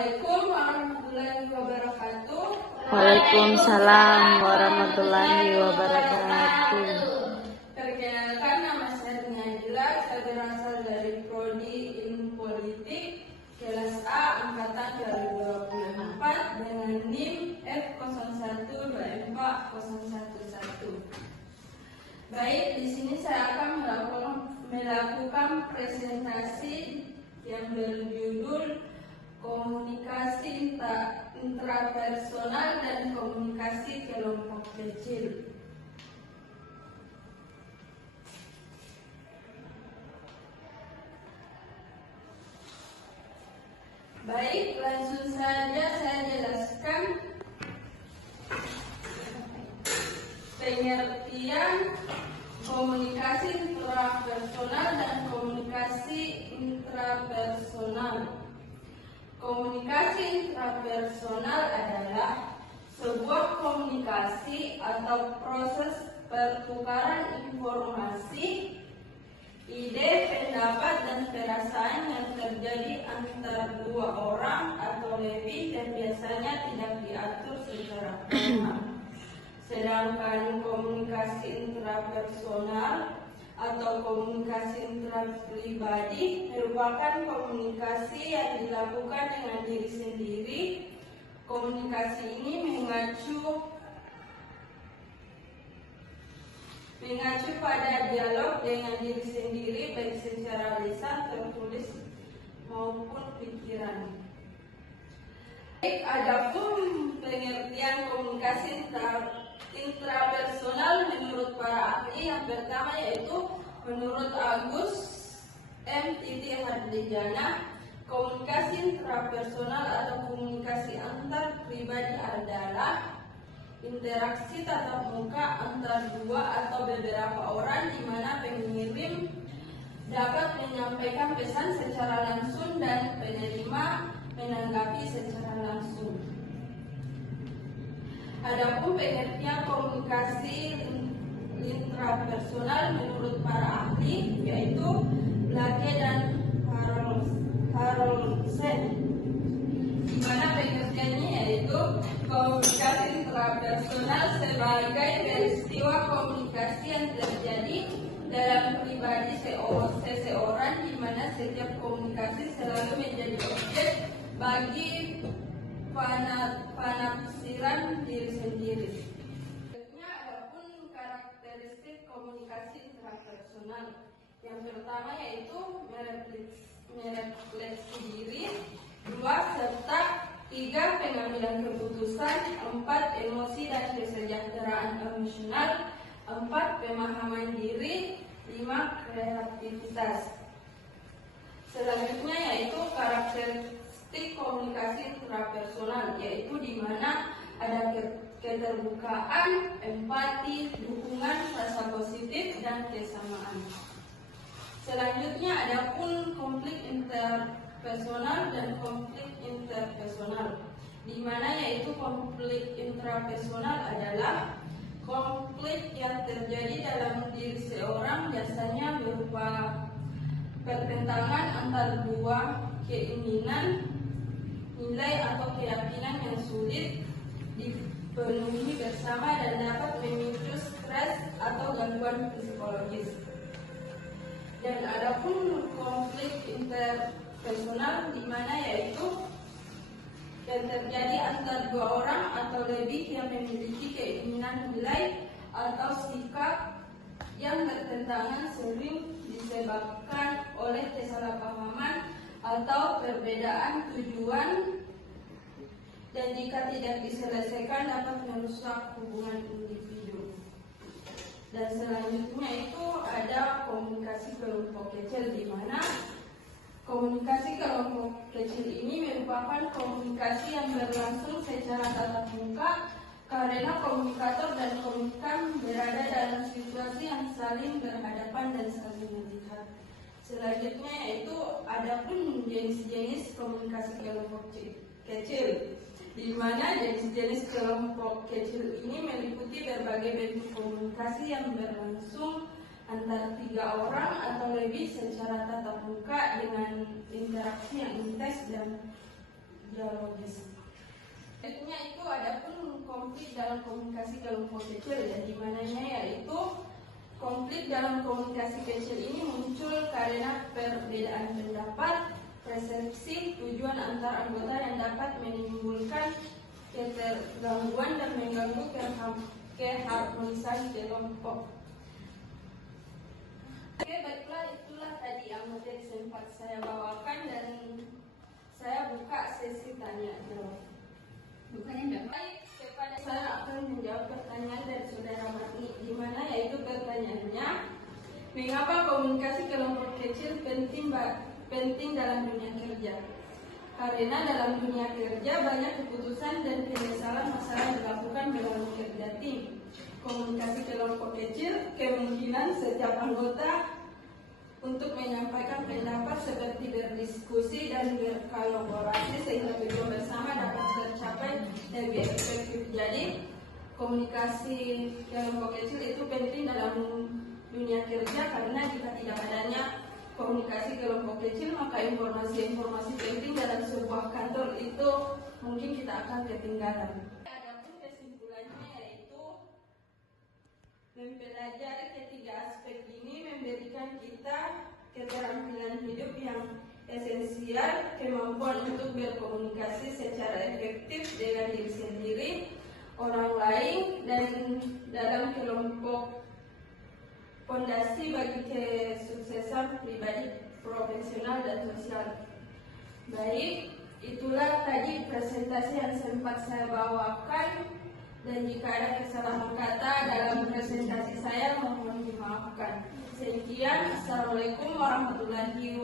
Assalamualaikum warahmatullahi wabarakatuh. Waalaikumsalam warahmatullahi wabarakatuh. Perkenalkan, nama saya Najla. Saya berasal dari Prodi Ilmu Politik kelas A angkatan 2024 dengan NIM F01240111. Baik, di sini saya akan melakukan presentasi yang berjudul komunikasi intrapersonal dan komunikasi kelompok kecil. Baik, langsung saja saya jelaskan pengertian komunikasi intrapersonal dan komunikasi intrapersonal. Komunikasi intrapersonal adalah sebuah komunikasi atau proses pertukaran informasi, ide, pendapat, dan perasaan yang terjadi antara dua orang atau lebih dan biasanya tidak diatur secara formal. Sedangkan komunikasi intrapersonal atau komunikasi intrapribadi merupakan komunikasi yang dilakukan dengan diri sendiri. Komunikasi ini mengacu pada dialog dengan diri sendiri baik secara lisan, tertulis maupun pikiran. Baik, adapun pengertian komunikasi intrapersonal menurut para ahli, yang pertama yaitu menurut Agus M. Hardijana, komunikasi intrapersonal atau komunikasi antar pribadi adalah interaksi tatap muka antar dua atau beberapa orang di mana pengirim dapat menyampaikan pesan secara langsung dan penerima menanggapi secara langsung. Adapun pengertian komunikasi intrapersonal menurut para ahli yaitu Blake dan Carlsen, di mana pengertiannya yaitu komunikasi intrapersonal sebagai peristiwa komunikasi yang terjadi dalam pribadi seseorang, di mana setiap komunikasi selalu menjadi objek bagi penafsiran diri sendiri. Adapun karakteristik komunikasi intrapersonal, yang pertama yaitu merefleksi diri, 2. serta 3. pengambilan keputusan, 4. emosi dan kesejahteraan emosional, 4. pemahaman diri, 5. kreativitas. Selanjutnya yaitu karakteristik komunikasi intrapersonal, yaitu di mana ada keterbukaan, empati, dukungan, rasa positif, dan kesamaan. Selanjutnya adapun konflik interpersonal dan konflik interpersonal, di mana yaitu konflik intrapersonal adalah konflik yang terjadi dalam diri seorang, biasanya berupa pertentangan antara dua keinginan, nilai atau keyakinan yang sulit dipenuhi bersama dan dapat memicu stres atau gangguan psikologis. Dan adapun konflik interpersonal, di mana yaitu yang terjadi antara dua orang atau lebih yang memiliki keinginan, nilai atau sikap yang bertentangan, sering disebabkan oleh kesalahpahaman atau perbedaan tujuan, dan jika tidak diselesaikan dapat merusak hubungan individu. Dan selanjutnya itu ada komunikasi kelompok kecil, di mana komunikasi kelompok kecil ini merupakan komunikasi yang berlangsung secara tatap muka karena komunikator dan komunikan berada dalam situasi yang saling berhadapan dan saling melihat. Selanjutnya yaitu adapun jenis-jenis komunikasi kelompok kecil, di mana jenis-jenis kelompok kecil ini meliputi berbagai bentuk komunikasi yang berlangsung antara 3 orang atau lebih secara tatap muka dengan interaksi yang intens dan metodologis. Selanjutnya itu ada pun konflik dalam komunikasi kelompok kecil, ya, di mananya yaitu konflik dalam komunikasi kecil ini muncul karena perbedaan pendapat, persepsi, tujuan antar anggota yang dapat menimbulkan ketergangguan dan mengganggu keharmonisan kelompok. Oke, baiklah, itulah tadi yang materi sempat saya bawakan dan saya buka sesi tanya jawab. Bukannya baik, kepada saya akan menjawab pertanyaan dari saudara Marni, di mana yaitu pertanyaannya, mengapa komunikasi kelompok kecil penting dalam dunia kerja? Karena dalam dunia kerja banyak keputusan dan penyelesaian masalah dilakukan melalui kerja tim. Komunikasi kelompok kecil kemungkinan setiap anggota untuk menyampaikan pendapat seperti berdiskusi dan berkolaborasi sehingga tujuan bersama dapat tercapai lebih efektif. Jadi komunikasi kelompok kecil itu penting dalam dunia kerja karena jika tidak adanya komunikasi kelompok kecil maka informasi-informasi penting dalam sebuah kantor itu mungkin kita akan ketinggalan. Adapun kesimpulannya yaitu mempelajari ketiga aspek ini memberikan kita keterampilan hidup yang esensial, kemampuan untuk berkomunikasi secara efektif dengan diri sendiri, orang lain, dan dalam kelompok, fondasi bagi kesuksesan pribadi, profesional, dan sosial. Baik, itulah tadi presentasi yang sempat saya bawakan. Dan jika ada kesalahan kata dalam presentasi saya mohon dimaafkan. Sekian, Assalamualaikum warahmatullahi wabarakatuh.